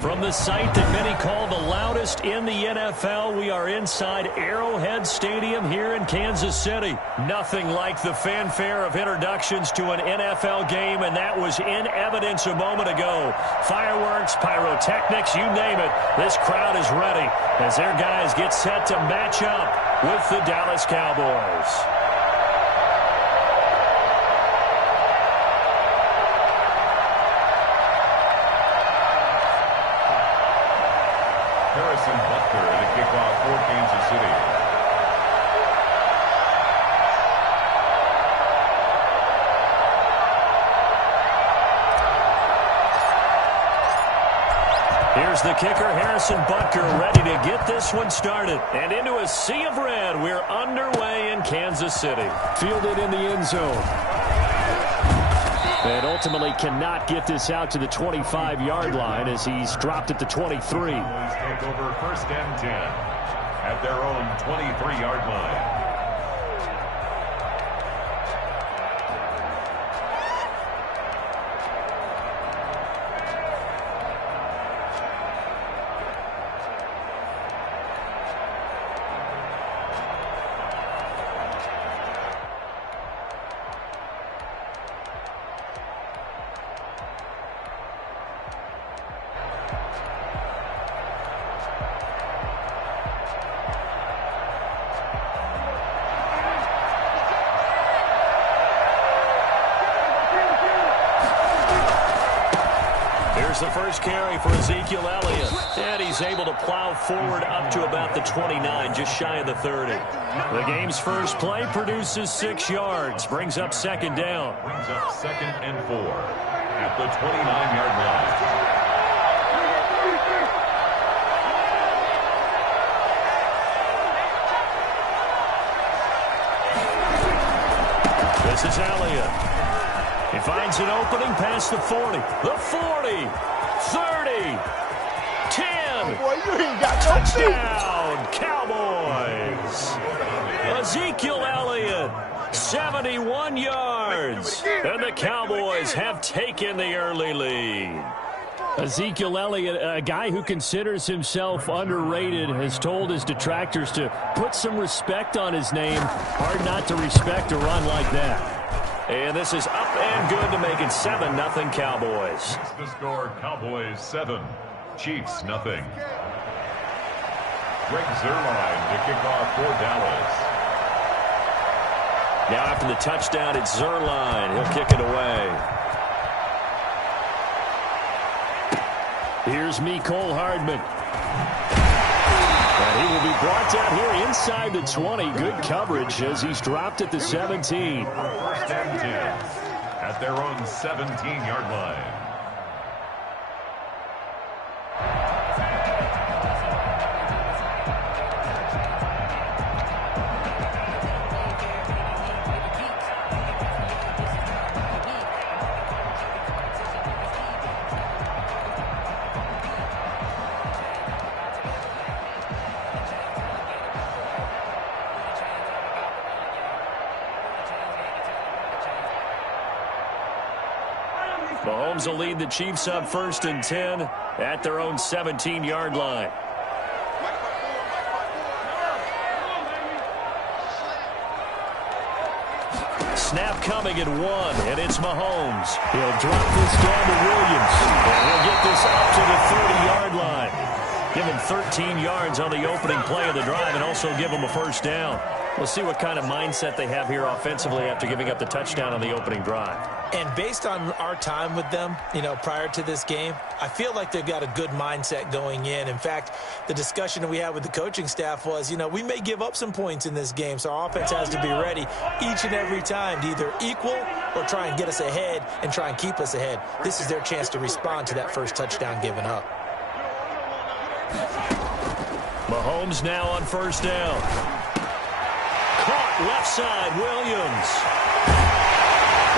From the site that many call the loudest in the NFL, we are inside Arrowhead Stadium here in Kansas City. Nothing like the fanfare of introductions to an NFL game, and that was in evidence a moment ago. Fireworks, pyrotechnics, you name it. This crowd is ready as their guys get set to match up with the Dallas Cowboys. Harrison Butker in a kickoff for Kansas City. Here's the kicker, Harrison Butker, ready to get this one started. And into a sea of red, we're underway in Kansas City. Fielded in the end zone. And ultimately cannot get this out to the 25-yard line as he's dropped at the 23. Take over 1st and 10 at their own 23-yard line. The first carry for Ezekiel Elliott. And he's able to plow forward up to about the 29, just shy of the 30. The game's first play produces 6 yards. Brings up 2nd down. Brings up 2nd and 4 at the 29-yard line. This is Elliott. He finds an opening past the 40. The 40. 30, 10, boy, you ain't got touchdown, Cowboys. Ezekiel Elliott, 71 yards, and the Cowboys have taken the early lead. Ezekiel Elliott, a guy who considers himself underrated, has told his detractors to put some respect on his name. Hard not to respect a run like that. And this is up and good to make it 7-0 Cowboys. The score, Cowboys 7, Chiefs 0. Greg Zuerlein to kick off for Dallas. Now after the touchdown, it's Zuerlein. He'll kick it away. Here's Mecole Hardman. And he will be brought down here inside the 20. Good coverage as he's dropped at the 17. 1st and 10 at their own 17-yard line. Mahomes will lead the Chiefs up 1st and 10 at their own 17-yard line. Snap coming at 1, and it's Mahomes. He'll drop this down to Williams, and he'll get this up to the 30-yard line. Give him 13 yards on the opening play of the drive and also give him a 1st down. We'll see what kind of mindset they have here offensively after giving up the touchdown on the opening drive. And based on our time with them, prior to this game, I feel like they've got a good mindset going in. In fact, the discussion that we had with the coaching staff was, we may give up some points in this game, so our offense has to be ready each and every time to either equal or try and get us ahead and try and keep us ahead. This is their chance to respond to that first touchdown given up. Mahomes now on 1st down. Caught left side, Williams.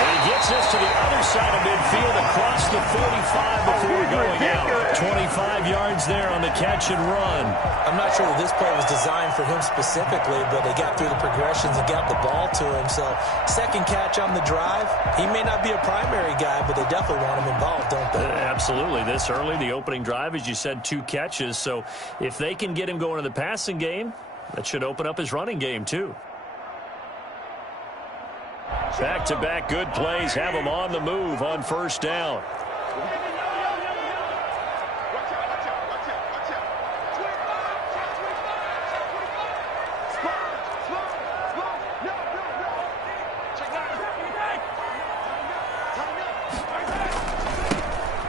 And he gets this to the other side of midfield across the 45 before going out. 25 yards there on the catch and run. I'm not sure that this play was designed for him specifically, but they got through the progressions and got the ball to him. So second catch on the drive. He may not be a primary guy, but they definitely want him involved, don't they? Absolutely. This early, the opening drive, as you said, 2 catches. So if they can get him going in the passing game, that should open up his running game too. Back-to-back good plays have him on the move on first down.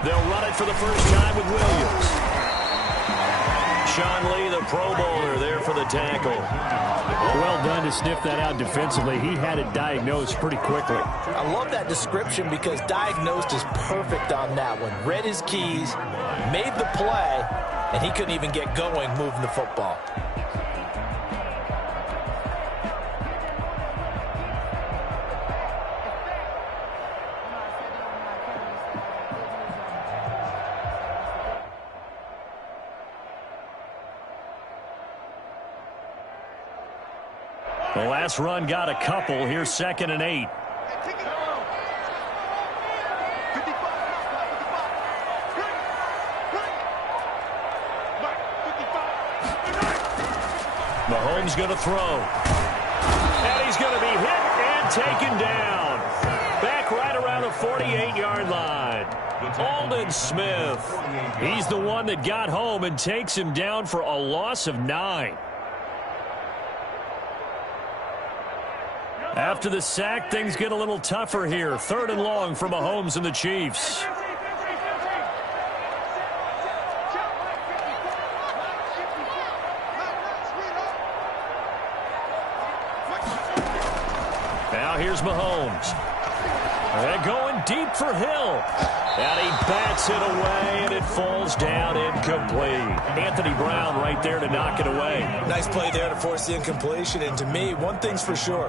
They'll run it for the first time with Williams. Sean Lee, the Pro Bowler, there for the tackle. Well done to sniff that out defensively. He had it diagnosed pretty quickly. I love that description because diagnosed is perfect on that one. Read his keys, made the play, and he couldn't even get going moving the football. The last run got a couple. Here's 2nd and 8. Mahomes going to throw. And he's going to be hit and taken down. Back right around the 48-yard line. Aldon Smith. He's the one that got home and takes him down for a loss of 9. After the sack, things get a little tougher here. 3rd and long for Mahomes and the Chiefs. Now here's Mahomes. They're going deep for Hill. And he bats it away, and it falls down incomplete. Anthony Brown right there to knock it away. Nice play there to force the incompletion. And to me, one thing's for sure.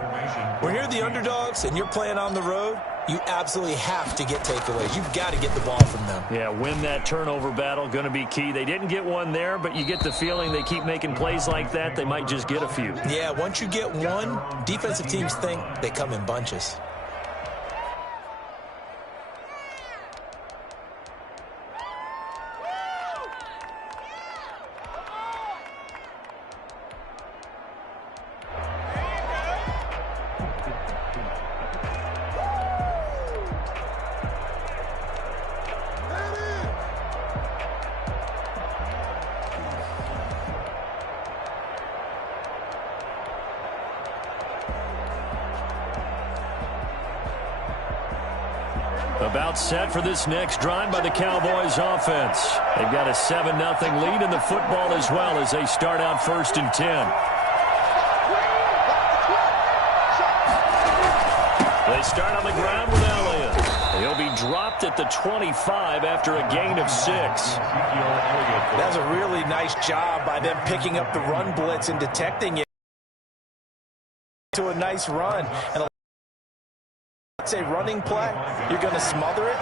When you're the underdogs and you're playing on the road, you absolutely have to get takeaways. You've got to get the ball from them. Yeah, win that turnover battle, going to be key. They didn't get one there, but you get the feeling they keep making plays like that, they might just get a few. Yeah, once you get one, defensive teams think they come in bunches. About set for this next drive by the Cowboys offense. They've got a 7-0 lead in the football as well as they start out 1st and 10. They start on the ground with Elliott. He'll be dropped at the 25 after a gain of 6. That's a really nice job by them picking up the run blitz and detecting it to a nice run. And it's a running play. You're going to smother it.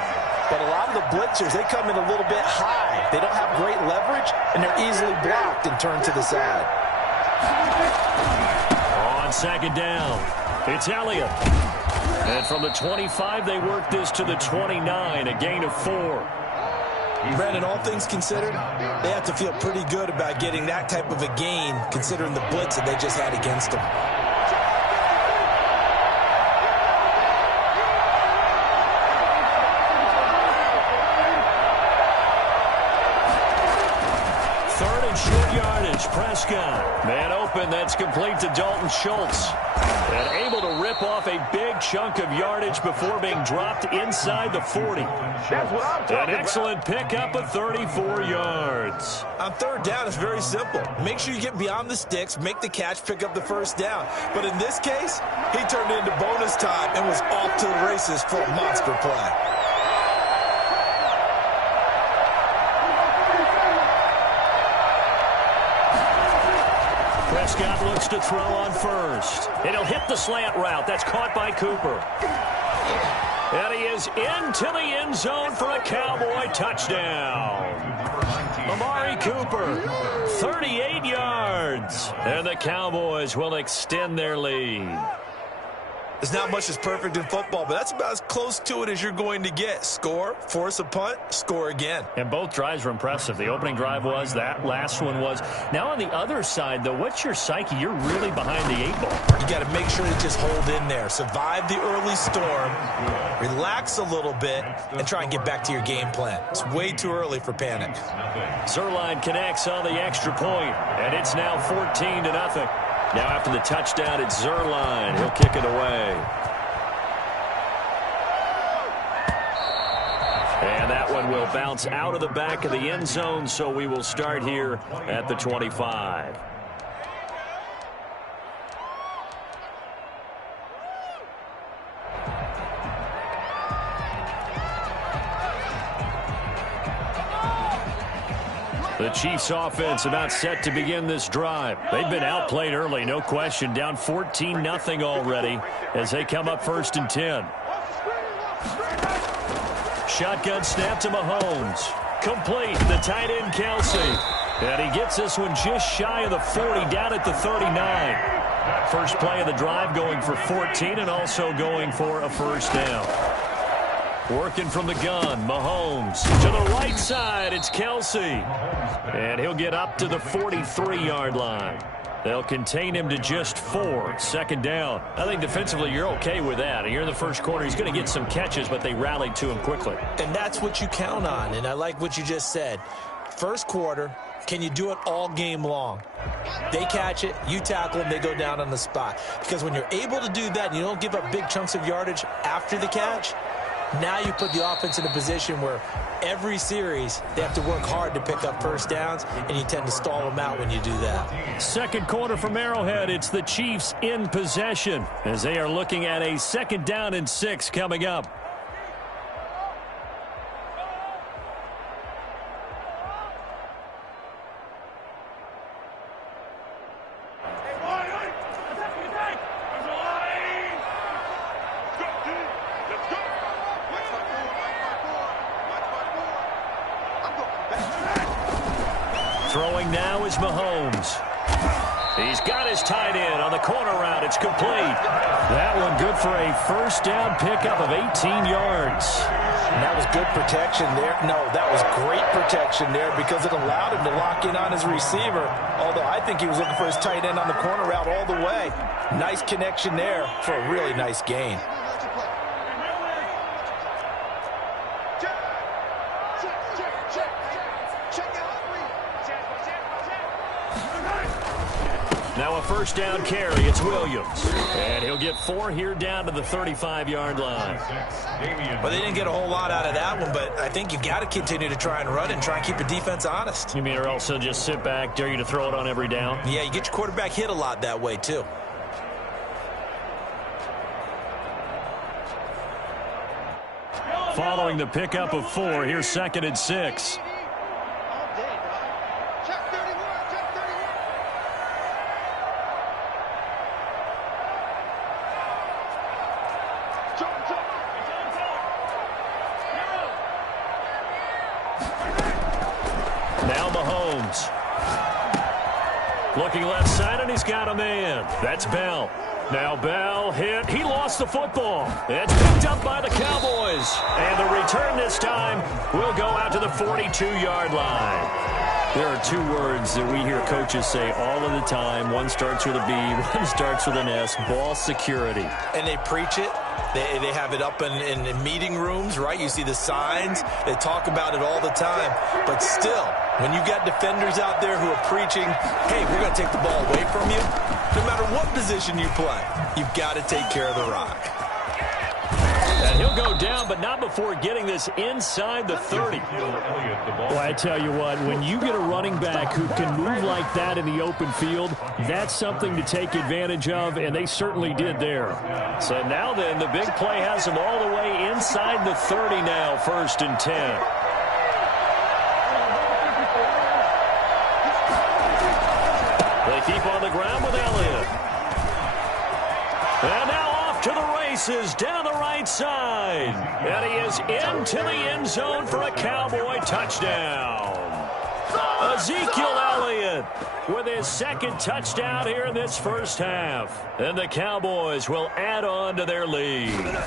But a lot of the blitzers, they come in a little bit high. They don't have great leverage, and they're easily blocked and turned to the side. On 2nd down, it's Elliott. And from the 25, they work this to the 29, a gain of 4. Brandon, all things considered, they have to feel pretty good about getting that type of a gain, considering the blitz that they just had against them. Short yardage, Prescott. Man open, that's complete to Dalton Schultz. And able to rip off a big chunk of yardage before being dropped inside the 40. An excellent pickup of 34 yards. On 3rd down, it's very simple. Make sure you get beyond the sticks, make the catch, pick up the 1st down. But in this case, he turned it into bonus time and was off to the races for a monster play. Prescott looks to throw on 1st. And he'll hit the slant route. That's caught by Cooper. And he is into the end zone for a Cowboy touchdown. Amari Cooper, 38 yards. And the Cowboys will extend their lead. There's not much that's perfect in football, but that's about as close to it as you're going to get. Score, force a punt, score again. And both drives were impressive. The opening drive was, that last one was. Now on the other side, though, what's your psyche? You're really behind the 8-ball. You got to make sure to just hold in there. Survive the early storm, relax a little bit, and try and get back to your game plan. It's way too early for panic. Zuerlein connects on the extra point, and it's now 14-0. Now after the touchdown, it's Zuerlein. He'll kick it away. And that one will bounce out of the back of the end zone, so we will start here at the 25. The Chiefs offense about set to begin this drive. They've been outplayed early, no question. Down 14-0 already as they come up 1st and 10. Shotgun snap to Mahomes. Complete, the tight end Kelsey. And he gets this one just shy of the 40, down at the 39. First play of the drive going for 14 and also going for a first down. Working from the gun, Mahomes. To the right side, it's Kelsey. And he'll get up to the 43-yard line. They'll contain him to just 4. Second down. I think defensively you're okay with that. You're in the first quarter. He's going to get some catches, but they rallied to him quickly. And that's what you count on, and I like what you just said. First quarter, can you do it all game long? They catch it, you tackle them, they go down on the spot. Because when you're able to do that and you don't give up big chunks of yardage after the catch, now you put the offense in a position where every series they have to work hard to pick up first downs, and you tend to stall them out when you do that. Second quarter from Arrowhead. It's the Chiefs in possession as they are looking at a 2nd down and 6 coming up. Throwing now is Mahomes. He's got his tight end on the corner route. It's complete. That one good for a first down pickup of 18 yards. And that was good protection there. No, that was great protection there because it allowed him to lock in on his receiver, although I think he was looking for his tight end on the corner route all the way. Nice connection there for a really nice gain. Now a first down carry. It's Williams. And he'll get 4 here down to the 35-yard line. Well, they didn't get a whole lot out of that one, but I think you've got to continue to try and run and try and keep the defense honest. You mean or else they'll just sit back, dare you to throw it on every down? Yeah, you get your quarterback hit a lot that way, too. Following the pickup of 4, here's 2nd and 6. Now Mahomes. Looking left side, and he's got a man. That's Bell. Now Bell hit. He lost the football. It's picked up by the Cowboys. And the return this time will go out to the 42-yard line. There are 2 words that we hear coaches say all of the time. One starts with a B, one starts with an S. Ball security. And they preach it. They have it up in meeting rooms, right? You see the signs. They talk about it all the time. But still, when you got defenders out there who are preaching, hey, we're going to take the ball away from you, no matter what position you play, you've got to take care of the rock. And he'll go down, but not before getting this inside the 30. Well, I tell you what, when you get a running back who can move like that in the open field, that's something to take advantage of, and they certainly did there. So now then, the big play has them all the way inside the 30 now, 1st and 10. They keep on the ground with Elliott. And now off to the races. races down the right side. And he is into the end zone for a Cowboy touchdown. Ezekiel Elliott with his second touchdown here in this first half. And the Cowboys will add on to their lead.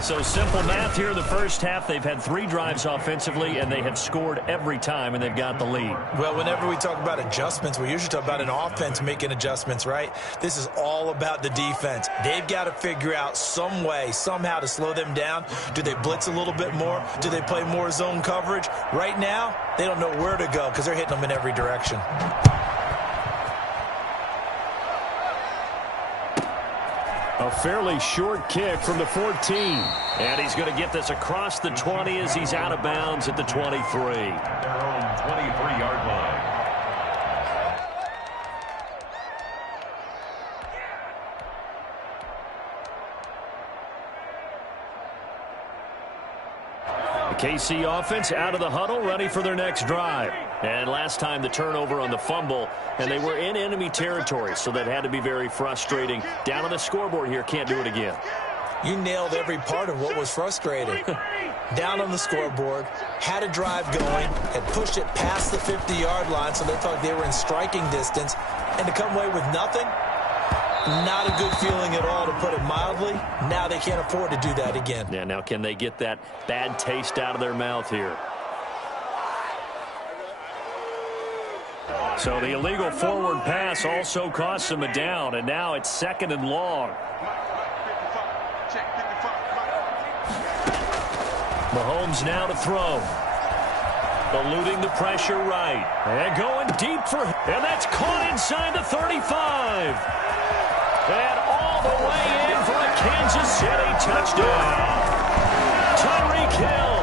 So simple math here in the first half. They've had 3 drives offensively, and they have scored every time, and they've got the lead. Well, whenever we talk about adjustments, we usually talk about an offense making adjustments, right? This is all about the defense. They've got to figure out some way, somehow to slow them down. Do they blitz a little bit more? Do they play more zone coverage? Right now, they don't know where to go because they're hitting them in every direction. A fairly short kick from the 14. And he's going to get this across the 20 as he's out of bounds at the 23. Their own 23-yard line. The KC offense out of the huddle, ready for their next drive. And last time the turnover on the fumble, and they were in enemy territory, so that had to be very frustrating. Down on the scoreboard here, can't do it again. You nailed every part of what was frustrating. Down on the scoreboard, had a drive going, had pushed it past the 50-yard line, so they thought they were in striking distance, and to come away with nothing, not a good feeling at all, to put it mildly. Now they can't afford to do that again. Yeah, now can they get that bad taste out of their mouth here? So the illegal forward pass also costs them a down, and now it's 2nd and long. Mahomes now to throw. Eluding the pressure right. And going deep for him. And that's caught inside the 35. And all the way in for a Kansas City touchdown. Tyreek Hill,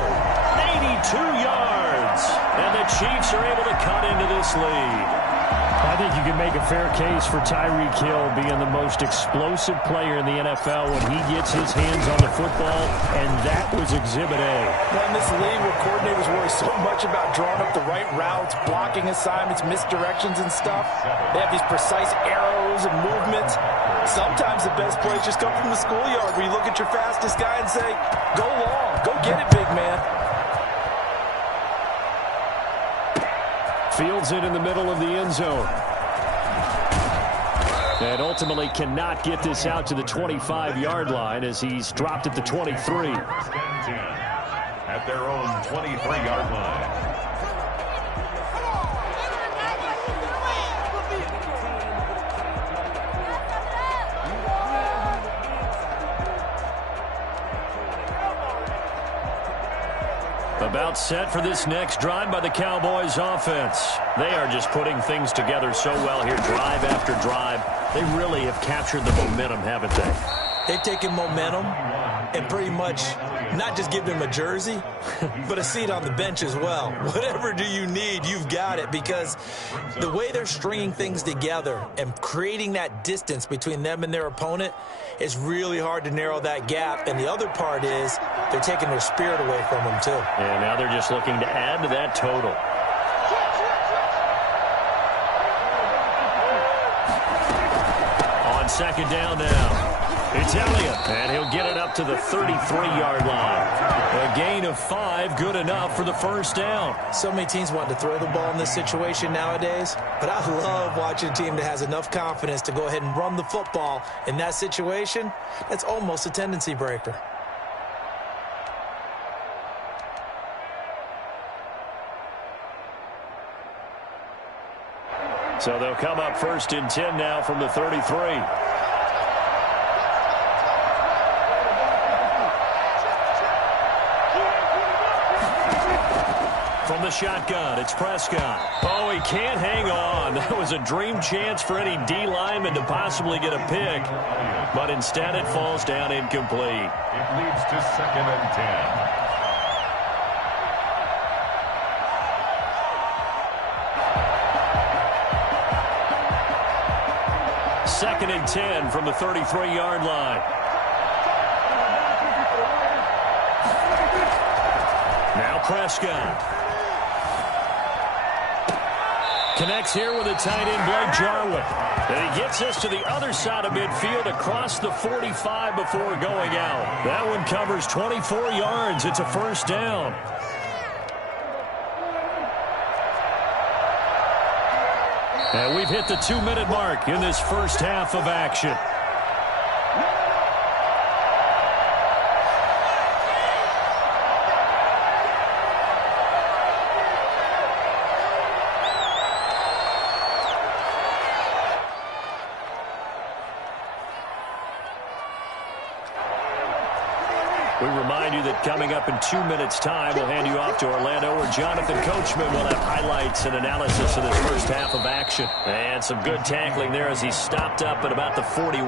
82 yards. And the Chiefs are able to cut into this lead. I think you can make a fair case for Tyreek Hill being the most explosive player in the NFL when he gets his hands on the football, and that was Exhibit A. Well, in this league where coordinators worry so much about drawing up the right routes, blocking assignments, misdirections and stuff, they have these precise arrows and movements. Sometimes the best plays just come from the schoolyard where you look at your fastest guy and say, go long, go get it, big man. Fields it in the middle of the end zone. And ultimately cannot get this out to the 25-yard line as he's dropped at the 23. First and 10 at their own 23-yard line. About set for this next drive by the Cowboys offense. They are just putting things together so well here, drive after drive. They really have captured the momentum, haven't they? They've taken momentum and pretty much not just given him a jersey, but a seat on the bench as well. Whatever do you need, you've got it, because the way they're stringing things together and creating that distance between them and their opponent is really hard to narrow that gap. And the other part is they're taking their spirit away from them, too. And now they're just looking to add to that total. On 2nd down now. It's Elliott, and he'll get it up to the 33-yard line. A gain of 5, good enough for the first down. So many teams want to throw the ball in this situation nowadays, but I love watching a team that has enough confidence to go ahead and run the football in that situation. That's almost a tendency breaker. So they'll come up 1st and 10 now from the 33. From the shotgun, it's Prescott. Oh, he can't hang on. That was a dream chance for any D lineman to possibly get a pick. But instead it falls down incomplete. It leads to 2nd and 10. Second and 10 from the 33-yard line. Now Prescott. Connects here with a tight end, Blake Jarwin. And he gets us to the other side of midfield across the 45 before going out. That one covers 24 yards. It's a first down. And we've hit the 2-minute mark in this first half of action. We remind you that coming up in 2 minutes' time, we'll hand you off to Orlando, where Jonathan Coachman will have highlights and analysis of this first half of action. And some good tackling there as he stopped up at about the 41.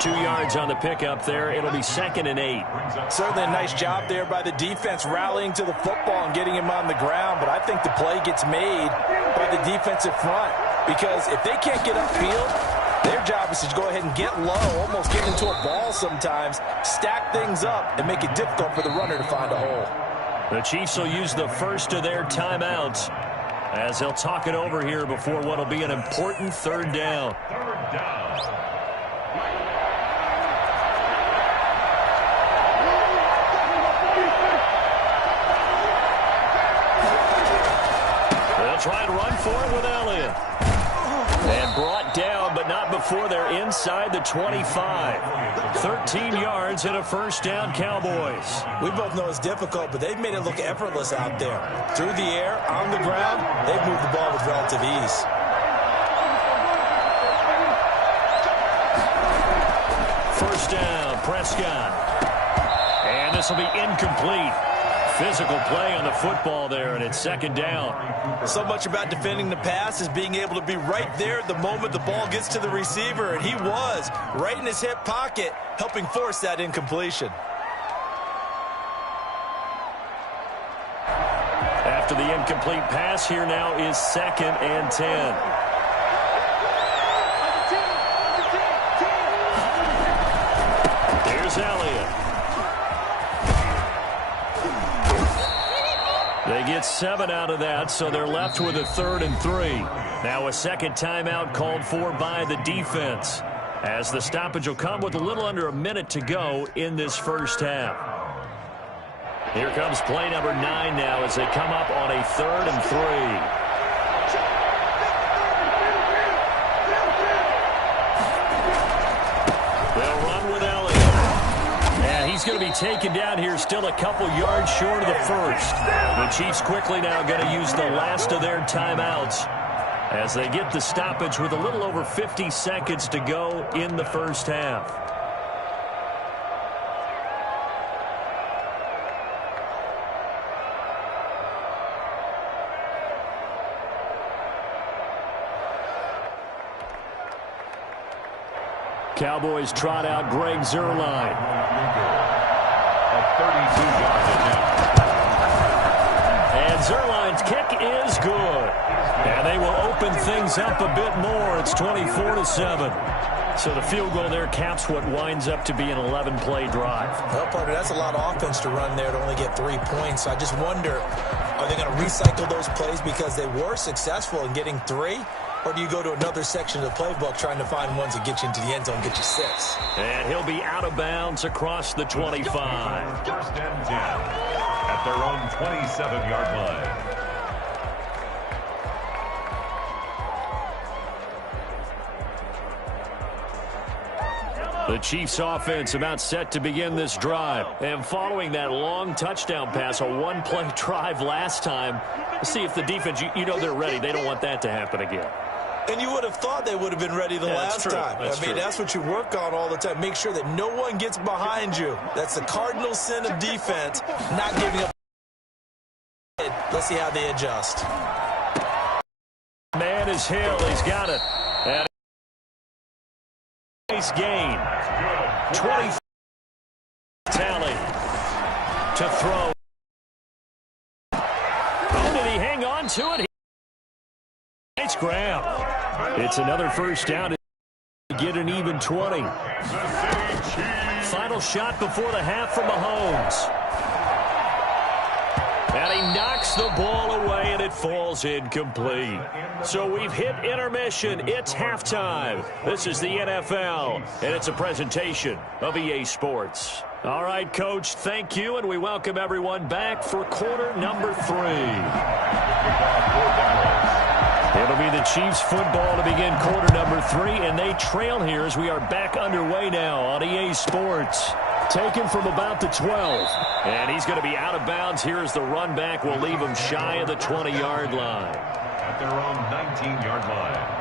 2 yards on the pickup there. It'll be 2nd and 8. Certainly a nice job there by the defense rallying to the football and getting him on the ground. But I think the play gets made by the defensive front, because if they can't get upfield, their job is to go ahead and get low, almost get into a ball sometimes, stack things up, and make it difficult for the runner to find a hole. The Chiefs will use the first of their timeouts as they'll talk it over here before what will be an important third down. They'll try and run for it with Elliott. And brought down, but not before they're inside the 25. 13 yards and a first down, Cowboys. We both know it's difficult, but they've made it look effortless out there. Through the air, on the ground, they've moved the ball with relative ease. First down, Prescott. And this will be incomplete. Physical play on the football there, and it's 2nd down. So much about defending the pass is being able to be right there at the moment the ball gets to the receiver, and he was right in his hip pocket, helping force that incompletion. After the incomplete pass, here now is 2nd and 10. Here's Elliott. They get 7 out of that, so they're left with a 3rd and 3. Now a second timeout called for by the defense, as the stoppage will come with a little under a minute to go in this first half. Here comes play number 9 now as they come up on a 3rd and 3. He's going to be taken down here, still a couple yards short of the first. The Chiefs quickly now going to use the last of their timeouts as they get the stoppage with a little over 50 seconds to go in the first half. Cowboys trot out Greg Zuerlein. A 32-yard attempt. And Zuerlein's kick is good. And they will open things up a bit more. It's 24-7. So the field goal there caps what winds up to be an 11-play drive. Well, partner, that's a lot of offense to run there to only get 3 points. I just wonder, are they going to recycle those plays because they were successful in getting 3? Or do you go to another section of the playbook trying to find ones that get you into the end zone and get you 6? And he'll be out of bounds across the 25. First and 10 at their own 27-yard line. The Chiefs offense about set to begin this drive. And following that long touchdown pass, a one-play drive last time, let's see if the defense, you know they're ready. They don't want that to happen again. And you would have thought they would have been ready the last time. That's what you work on all the time. Make sure that no one gets behind you. That's the cardinal sin of defense, not giving up. Let's see how they adjust. Man is Hill. He's got it. And nice gain. 20 tally to throw. Oh, did he hang on to it? Nice grab. It's another first down to get an even 20. Final shot before the half from Mahomes. And he knocks the ball away, and it falls incomplete. So we've hit intermission. It's halftime. This is the NFL, and it's a presentation of EA Sports. All right, Coach, thank you, and we welcome everyone back for quarter number 3. It'll be the Chiefs football to begin quarter number 3, and they trail here as we are back underway now on EA Sports. Taken from about the 12. And he's going to be out of bounds here as the run back will leave him shy of the 20-yard line. At their own 19-yard line.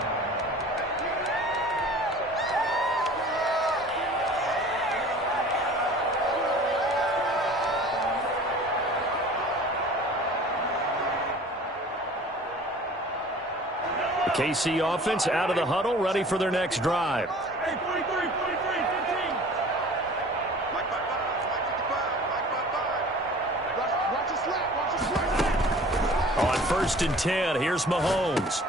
The KC offense out of the huddle, ready for their next drive. On 1st and 10, here's Mahomes.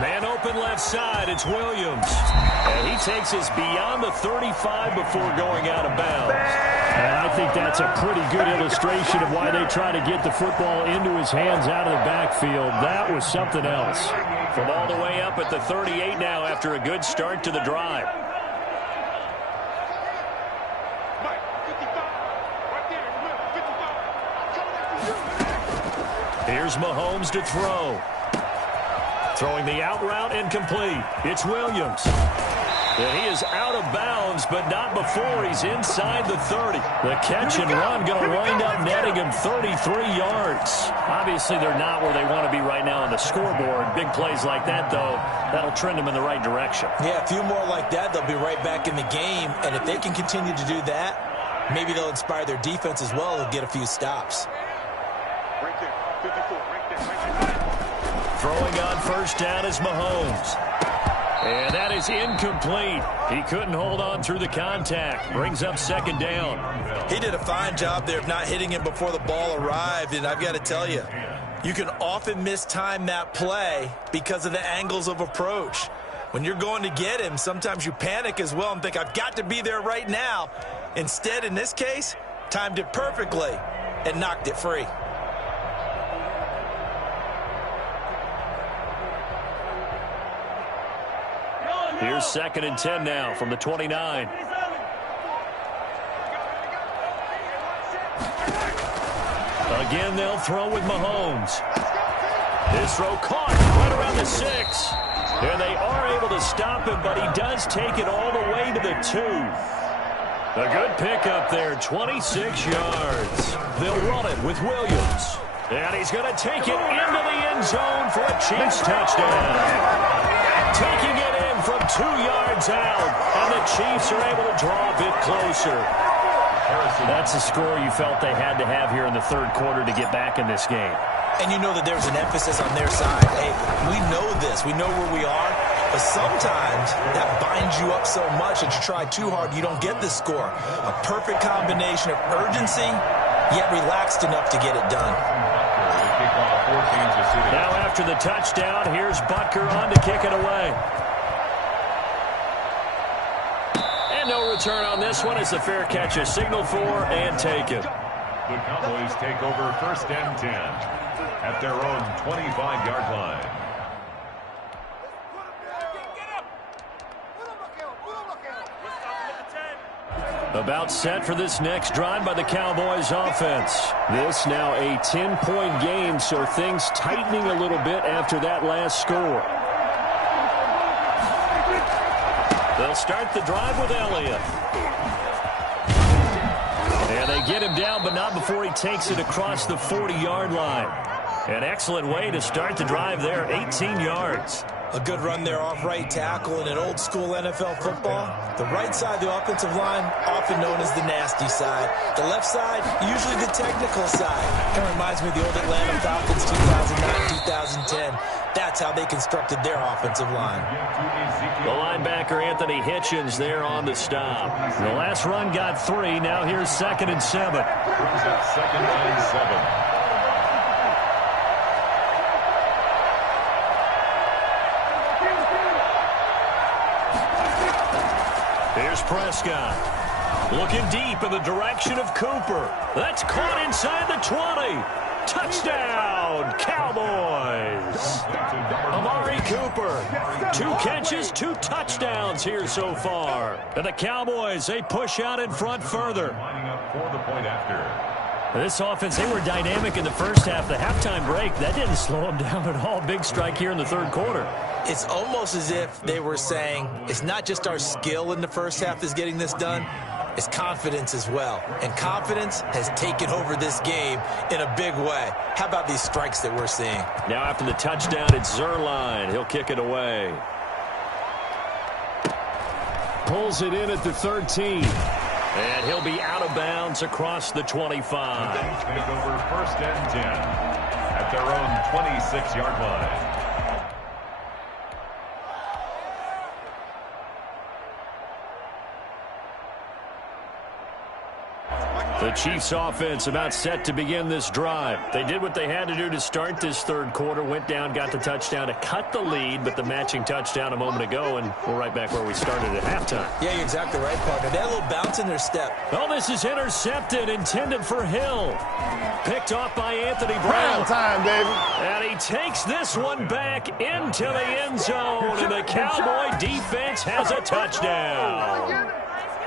Man open left side, it's Williams. And he takes us beyond the 35 before going out of bounds. And I think that's a pretty good illustration of why they try to get the football into his hands out of the backfield. That was something else. From all the way up at the 38 now after a good start to the drive. Here's Mahomes to throw. Throwing the out route incomplete. It's Williams. And he is out of bounds, but not before he's inside the 30. The catch and run going to wind up netting him 33 yards. Obviously, they're not where they want to be right now on the scoreboard. Big plays like that, though, that'll trend them in the right direction. Yeah, a few more like that, they'll be right back in the game. And if they can continue to do that, maybe they'll inspire their defense as well and get a few stops. Throwing on 1st down is Mahomes. And that is incomplete. He couldn't hold on through the contact. Brings up 2nd down. He did a fine job there of not hitting him before the ball arrived. And I've got to tell you, you can often mistime that play because of the angles of approach. When you're going to get him, sometimes you panic as well and think, I've got to be there right now. Instead, in this case, timed it perfectly and knocked it free. Here's 2nd and 10 now from the 29. Again, they'll throw with Mahomes. This throw caught right around the 6. And they are able to stop him, but he does take it all the way to the 2. A good pickup there, 26 yards. They'll run it with Williams. And he's going to take it into the end zone for a Chiefs touchdown. Taking it in from 2 yards out, and the Chiefs are able to draw a bit closer. That's a score you felt they had to have here in the 3rd quarter to get back in this game. And you know that there's an emphasis on their side. Hey, we know this. We know where we are. But sometimes that binds you up so much that you try too hard, you don't get the score. A perfect combination of urgency, yet relaxed enough to get it done. Now after the touchdown, here's Butker on to kick it away. And no return on this one as the fair catch is signaled for and taken. The Cowboys take over 1st and 10 at their own 25-yard line. About set for this next drive by the Cowboys offense. This now a 10-point game, so things tightening a little bit after that last score. They'll start the drive with Elliott. And they get him down, but not before he takes it across the 40-yard line. An excellent way to start the drive there, 18 yards. A good run there off right tackle in an old-school NFL football. The right side of the offensive line, often known as the nasty side. The left side, usually the technical side. Kind of reminds me of the old Atlanta Falcons 2009-2010. That's how they constructed their offensive line. The linebacker, Anthony Hitchens, there on the stop. The last run got 3. Now here's 2nd and 7. Brings up 2nd and 7. Here's Prescott. Looking deep in the direction of Cooper. That's caught inside the 20. Touchdown, Cowboys! Amari Cooper, 2 catches, 2 touchdowns here so far. And the Cowboys, they push out in front further. Lining up for the point after. This offense, they were dynamic in the first half. The halftime break, that didn't slow them down at all. Big strike here in the third quarter. It's almost as if they were saying, it's not just our skill in the first half that's getting this done, it's confidence as well. And confidence has taken over this game in a big way. How about these strikes that we're seeing? Now after the touchdown, it's Zuerlein. He'll kick it away. Pulls it in at the 13. And he'll be out of bounds across the 25. Take over first and 10 at their own 26-yard line. The Chiefs offense about set to begin this drive. They did what they had to do to start this third quarter, went down, got the touchdown to cut the lead, but the matching touchdown a moment ago, and we're right back where we started at halftime. Yeah, you're exactly right, partner. They had a little bounce in their step. Oh, this is intercepted, intended for Hill. Picked off by Anthony Brown. Prime time, baby. And he takes this one back into the end zone, and the Cowboy defense has a touchdown.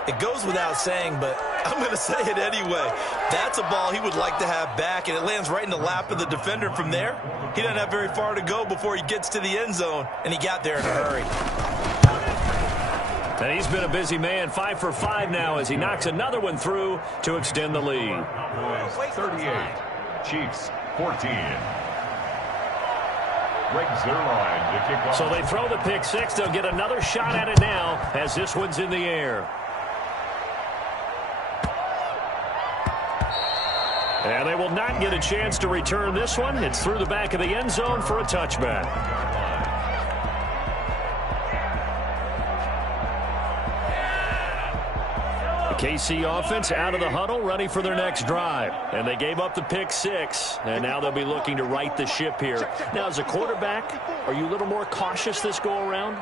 It goes without saying, but I'm going to say it anyway. That's a ball he would like to have back, and it lands right in the lap of the defender. From there, he doesn't have very far to go before he gets to the end zone, and he got there in a hurry. And he's been a busy man, 5 for 5 now as he knocks another one through to extend the lead. 38, Chiefs 14. Greg Zuerlein to kick off. So they throw the pick six. They'll get another shot at it now as this one's in the air. And they will not get a chance to return this one. It's through the back of the end zone for a touchback. The KC offense out of the huddle, ready for their next drive. And they gave up the pick six, and now they'll be looking to right the ship here. Now, as a quarterback, are you a little more cautious this go-around?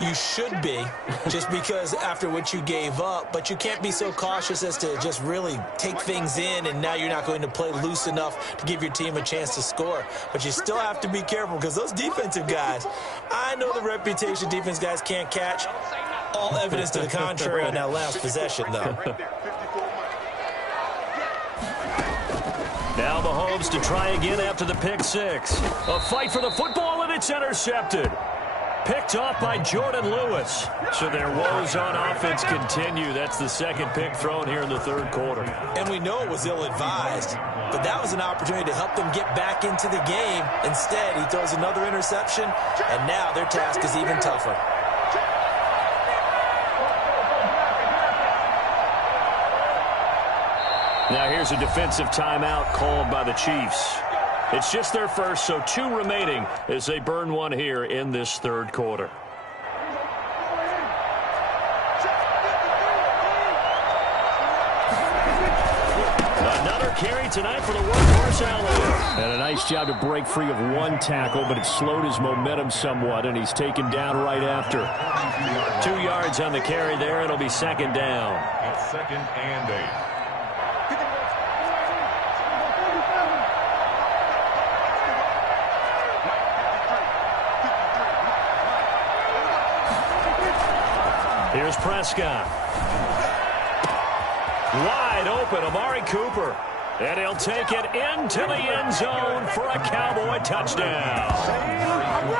You should be, just because after what you gave up, but you can't be so cautious as to just really take things in, and now you're not going to play loose enough to give your team a chance to score. But you still have to be careful because those defensive guys, I know the reputation defense guys can't catch. All evidence to the contrary on that last possession, though. Now Mahomes to try again after the pick six. A fight for the football, and it's intercepted. Picked off by Jordan Lewis. So their woes on offense continue. That's the second pick thrown here in the third quarter. And we know it was ill-advised, but that was an opportunity to help them get back into the game. Instead, he throws another interception, and now their task is even tougher. Now here's a defensive timeout called by the Chiefs. It's just their first, so 2 remaining as they burn one here in this third quarter. Another carry tonight for the workhorse Elliott. And a nice job to break free of one tackle, but it slowed his momentum somewhat, and he's taken down right after. 2 yards on the carry there. It'll be second down. It's 2nd and 8. Here's Prescott. Wide open, Amari Cooper. And he'll take it into the end zone for a Cowboy touchdown.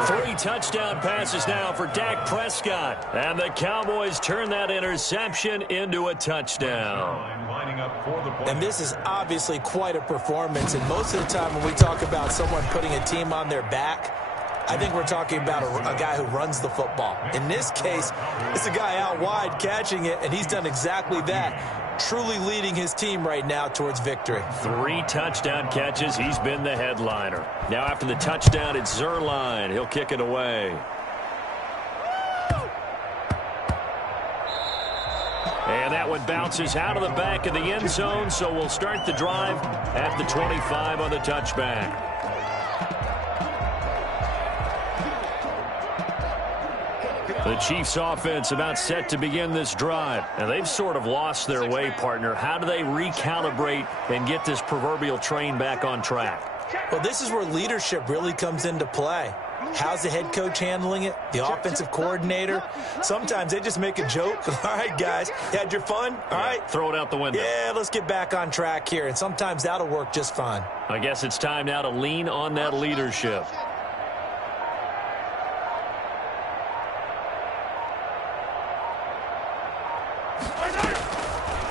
3 touchdown passes now for Dak Prescott. And the Cowboys turn that interception into a touchdown. And this is obviously quite a performance. And most of the time when we talk about someone putting a team on their back, I think we're talking about a guy who runs the football. In this case, it's a guy out wide catching it, and he's done exactly that, truly leading his team right now towards victory. 3 touchdown catches. He's been the headliner. Now after the touchdown, it's Zuerlein. He'll kick it away. And that one bounces out of the back of the end zone, so we'll start the drive at the 25 on the touchback. The Chiefs offense about set to begin this drive. And they've sort of lost their way, partner. How do they recalibrate and get this proverbial train back on track? Well, this is where leadership really comes into play. How's the head coach handling it? The offensive coordinator? Sometimes they just make a joke. All right, guys, you had your fun? All right. Throw it out the window. Yeah, let's get back on track here. And sometimes that'll work just fine. I guess it's time now to lean on that leadership.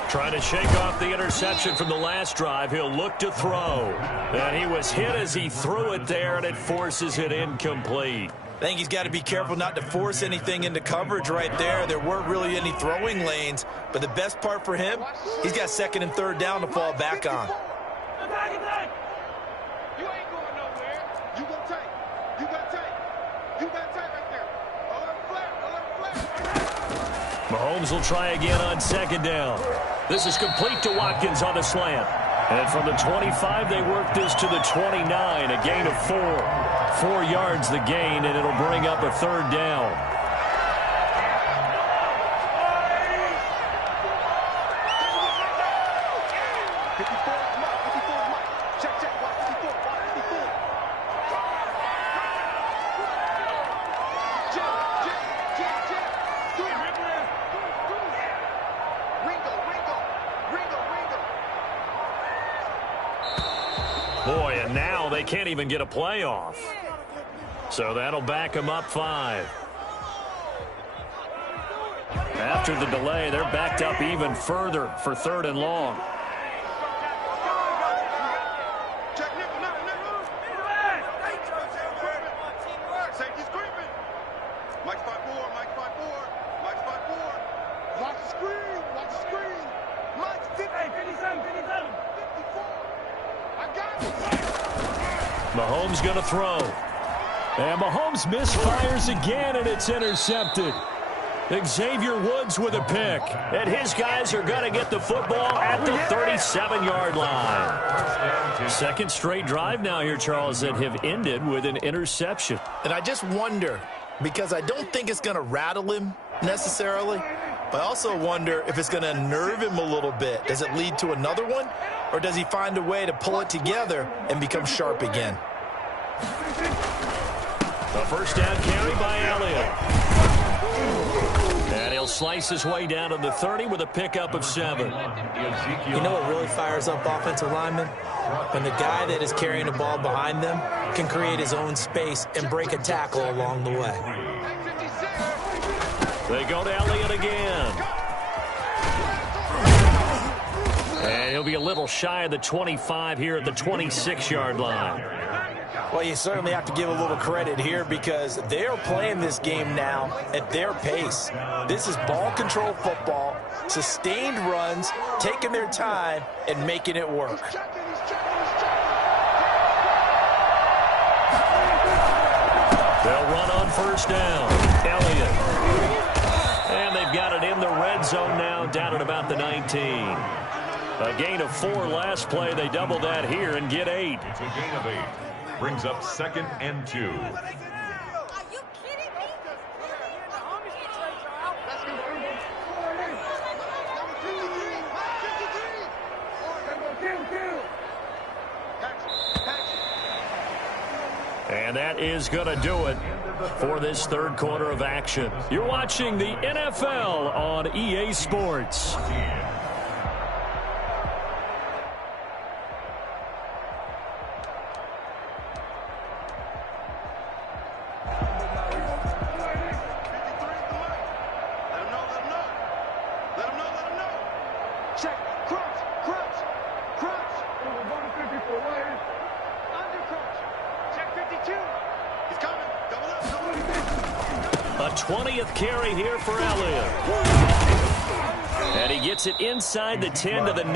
Trying to shake off the interception from the last drive. He'll look to throw. And he was hit as he threw it there, and it forces it incomplete. I think he's got to be careful not to force anything into coverage right there. There weren't really any throwing lanes. But the best part for him, he's got second and third down to fall back on. You ain't going nowhere. You gonna take. You got take. You got take right there. Alert flat. Mahomes will try again on second down. This is complete to Watkins on the slant. And from the 25, they work this to the 29, a gain of 4. 4 yards the gain, and it'll bring up a third down. Boy, and now they can't even get a play off. So that'll back them up 5. After the delay, they're backed up even further for third and long. Safety screaming. Mike 5-4, Mike 5-4, Mike 5-4. Watch the screen, watch the screen. Mike 57, 54. I got it. Mahomes going to throw. And Mahomes misfires again, and it's intercepted. Xavier Woods with a pick. And his guys are going to get the football at the 37-yard line. Second straight drive now here, Charles, that have ended with an interception. And I just wonder, because I don't think it's going to rattle him necessarily, but I also wonder if it's going to unnerve him a little bit. Does it lead to another one, or does he find a way to pull it together and become sharp again? A first down carry by Elliott. And he'll slice his way down to the 30 with a pickup of 7. You know what really fires up offensive linemen? When the guy that is carrying the ball behind them can create his own space and break a tackle along the way. They go to Elliott again. And he'll be a little shy of the 25 here at the 26-yard line. Well, you certainly have to give a little credit here because they are playing this game now at their pace. This is ball control football, sustained runs, taking their time, and making it work. They'll run on first down. Elliott. And they've got it in the red zone now, down at about the 19. A gain of 4 last play. They double that here and get 8. It's a gain of 8. Brings up 2nd and 2. Are you kidding me? And that is going to do it for this third quarter of action. You're watching the NFL on EA Sports. A 20th carry here for Elliott. And he gets it inside the 10 to the 9.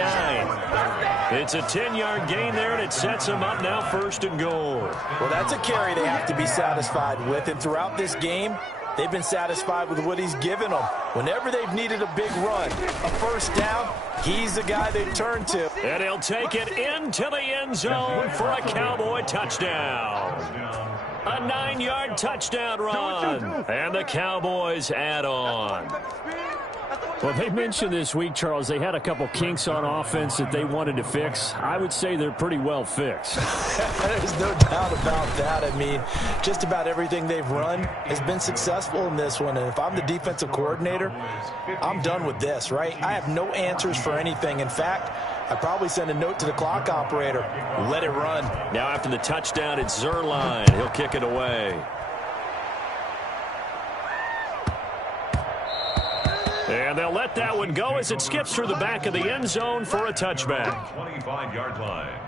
It's a 10-yard gain there, and it sets him up now 1st and goal. Well, that's a carry they have to be satisfied with. And throughout this game, they've been satisfied with what he's given them. Whenever they've needed a big run, a first down, he's the guy they turn to. And he'll take it into the end zone for a Cowboy touchdown. A 9-yard touchdown run. And the Cowboys add on. Well, they mentioned this week, Charles, they had a couple kinks on offense that they wanted to fix. I would say they're pretty well fixed. There's no doubt about that. I mean, just about everything they've run has been successful in this one. And if I'm the defensive coordinator, I'm done with this, right? I have no answers for anything. In fact, I'd probably send a note to the clock operator. Let it run. Now after the touchdown, it's Zuerlein. He'll kick it away. And they'll let that one go as it skips through the back of the end zone for a touchback. 25-yard line.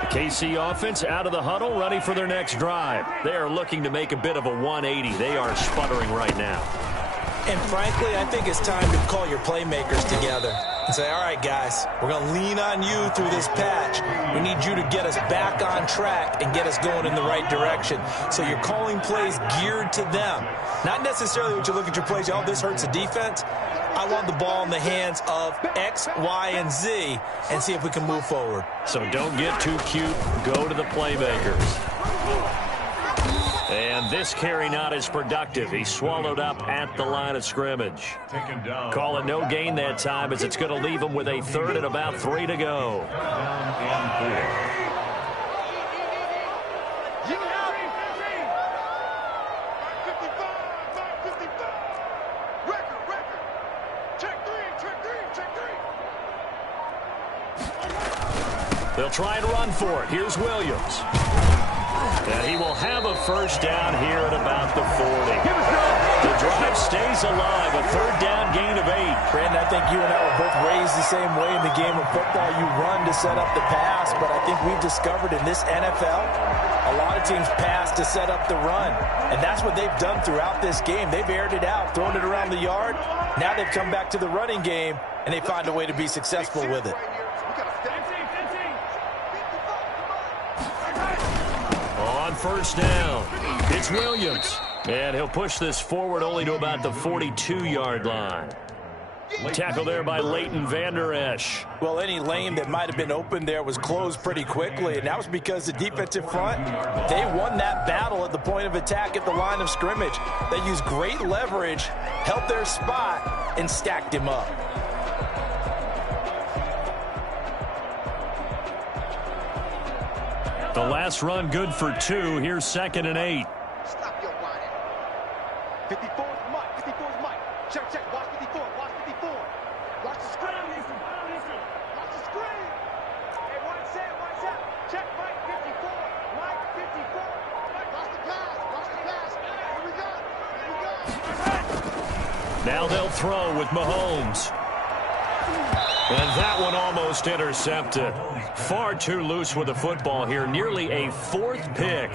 The KC offense out of the huddle, ready for their next drive. They are looking to make a bit of a 180. They are sputtering right now. And frankly, I think it's time to call your playmakers together and say, all right, guys, we're going to lean on you through this patch. We need you to get us back on track and get us going in the right direction. So you're calling plays geared to them. Not necessarily when you look at your plays, oh, this hurts the defense. I want the ball in the hands of X, Y, and Z and see if we can move forward. So don't get too cute. Go to the playmakers. And this carry not as productive. He swallowed up at the line of scrimmage. Call it no gain that time as it's going to leave him with a third and about 3 to go. They'll try and run for it. Here's Williams. And he will have a first down here at about the 40. The drive stays alive. A third down gain of 8. Brandon, I think you and I were both raised the same way in the game of football. You run to set up the pass, but I think we've discovered in this NFL, a lot of teams pass to set up the run. And that's what they've done throughout this game. They've aired it out, thrown it around the yard. Now they've come back to the running game, and they find a way to be successful with it. On first down, it's Williams. And he'll push this forward only to about the 42-yard line. Tackle there by Leighton Vander Esch. Well, any lane that might have been open there was closed pretty quickly, and that was because the defensive front, they won that battle at the point of attack at the line of scrimmage. They used great leverage, held their spot, and stacked him up. The last run good for 2. Here's 2nd and 8. Stop your whining. 54 is Mike. 54 is Mike. Check, check. Watch 54. Watch 54. Watch the screen. Watch the screen. Hey, watch out. Watch out. Check Mike 54. Mike 54. Watch the pass. Watch the pass. Here we go. Here we go. Now they'll throw with Mahomes. And that one almost intercepted. Far too loose with the football here. Nearly a 4th pick.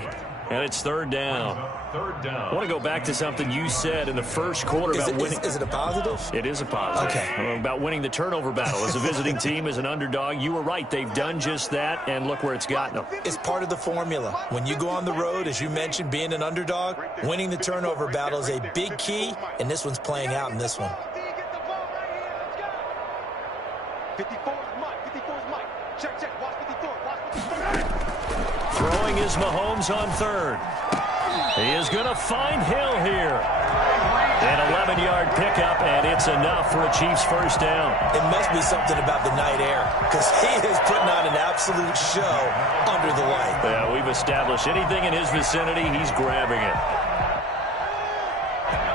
And it's 3rd down. I want to go back to something you said in the first quarter about winning. Is it a positive? It is a positive. Okay. About winning the turnover battle. As a visiting team, as an underdog, you were right. They've done just that, and look where it's gotten them. It's part of the formula. When you go on the road, as you mentioned, being an underdog, winning the turnover battle is a big key, and this one's playing out in this one. 54 is Mike. 54 is Mike. Check, check. Watch 54. Watch 54. Throwing is Mahomes on 3rd. He is going to find Hill here. An 11-yard pickup, and it's enough for a Chiefs first down. It must be something about the night air, because he is putting on an absolute show under the light. Yeah, we've established anything in his vicinity, he's grabbing it.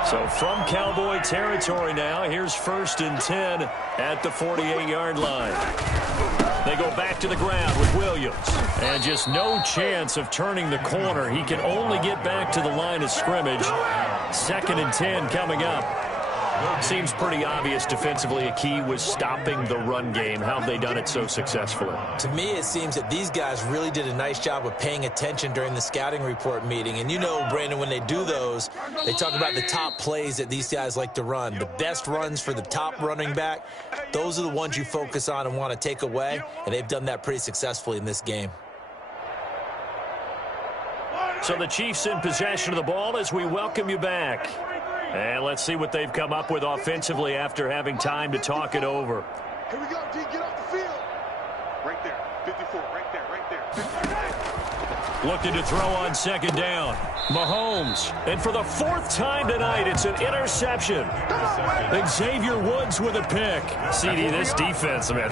So from Cowboy territory now, here's 1st and 10 at the 48-yard line. They go back to the ground with Williams. And just no chance of turning the corner. He can only get back to the line of scrimmage. 2nd and 10 coming up. Seems pretty obvious defensively a key was stopping the run game. How have they done it so successfully? To me, it seems that these guys really did a nice job of paying attention during the scouting report meeting. And you know, Brandon, when they do those, they talk about the top plays that these guys like to run. The best runs for the top running back, those are the ones you focus on and want to take away. And they've done that pretty successfully in this game. So the Chiefs in possession of the ball as we welcome you back. And let's see what they've come up with offensively after having time to talk it over. Here we go, D. Get off the field. Right there. 54. Right there. Right there. Looking to throw on second down. Mahomes. And for the 4th time tonight, it's an interception. Xavier Woods with a pick. CD, this defense, man,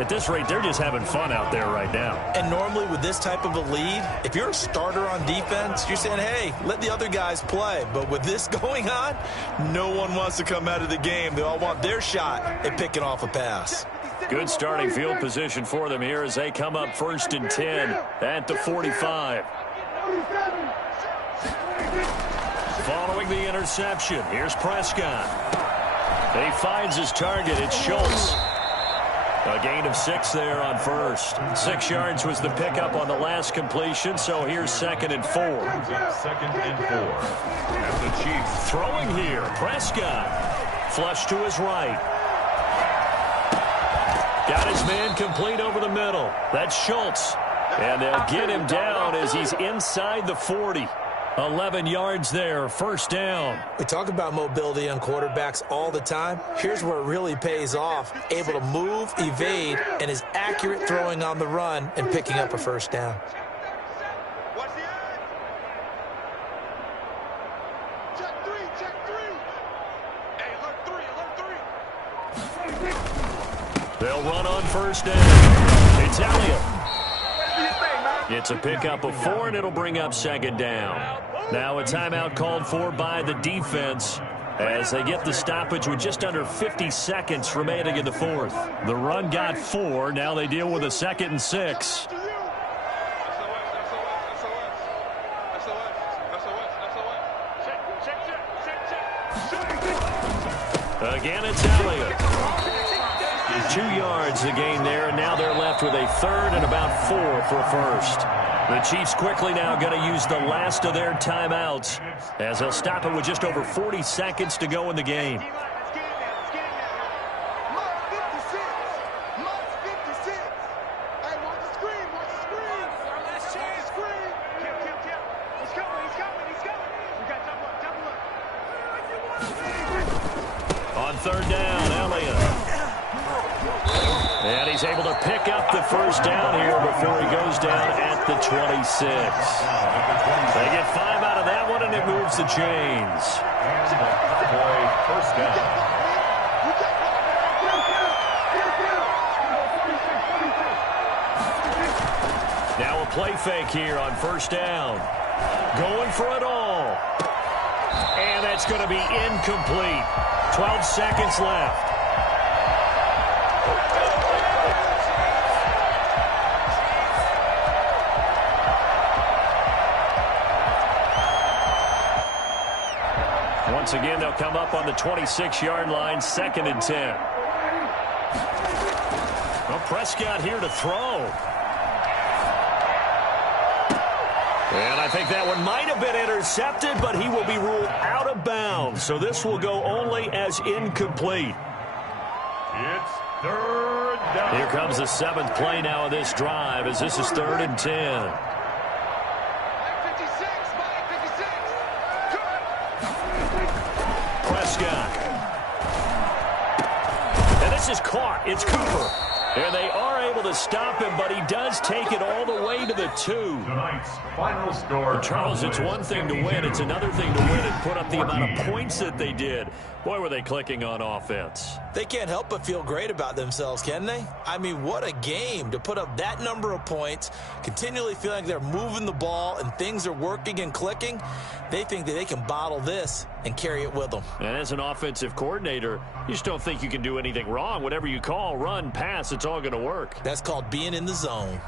at this rate, they're just having fun out there right now. And normally with this type of a lead, if you're a starter on defense, you're saying, hey, let the other guys play. But with this going on, no one wants to come out of the game. They all want their shot at picking off a pass. Good starting field position for them here as they come up 1st and 10 at the 45. Following the interception, here's Prescott. He finds his target. It's Schultz. A gain of 6 there on first. 6 yards was the pickup on the last completion, so here's 2nd and 4. 2nd and 4. And the Chiefs throwing here. Prescott. Flush to his right. Got his man complete over the middle. That's Schultz. And they'll get him down as he's inside the 40. 11 yards there, 1st down. We talk about mobility on quarterbacks all the time. Here's where it really pays off. Able to move, evade, and is accurate throwing on the run and picking up a 1st down. Watch the eye. Check 3. Check 3. Hey, alert 3. Alert 3. They'll run on 1st down. It's Elliott. It's a pickup of 4, and it'll bring up 2nd down. Now a timeout called for by the defense as they get the stoppage with just under 50 seconds remaining in the 4th. The run got 4. Now they deal with a 2nd and 6. Again, it's Elliott. 2 yards the gain there, and now they're left with a 3rd and about 4 for 1st. The Chiefs quickly now going to use the last of their timeouts as they'll stop it with just over 40 seconds to go in the game. On 3rd down, Elliott. And he's able to pick up the 1st down here before he goes down at the 26. They get 5 out of that one, and it moves the chains. play 1st down. Now a play fake here on 1st down. Going for it all. And that's going to be incomplete. 12 seconds left. Once again, they'll come up on the 26-yard line, 2nd and 10. Well, Prescott here to throw. And I think that one might have been intercepted, but he will be ruled out of bounds. So this will go only as incomplete. It's 3rd down. Here comes the 7th play now of this drive as this is 3rd and 10. Prescott. And this is caught. It's Cooper. And they are able to stop him, but he does take it all the way to the 2. Tonight's final score. Charles, it's one thing to win. It's another thing to win and put up the amount of points that they did. Boy, were they clicking on offense. They can't help but feel great about themselves, can they? I mean, what a game to put up that number of points, continually feeling like they're moving the ball and things are working and clicking. They think that they can bottle this and carry it with them. And as an offensive coordinator, you just don't think you can do anything wrong. Whatever you call, run, pass, it's all going to work. That's called being in the zone.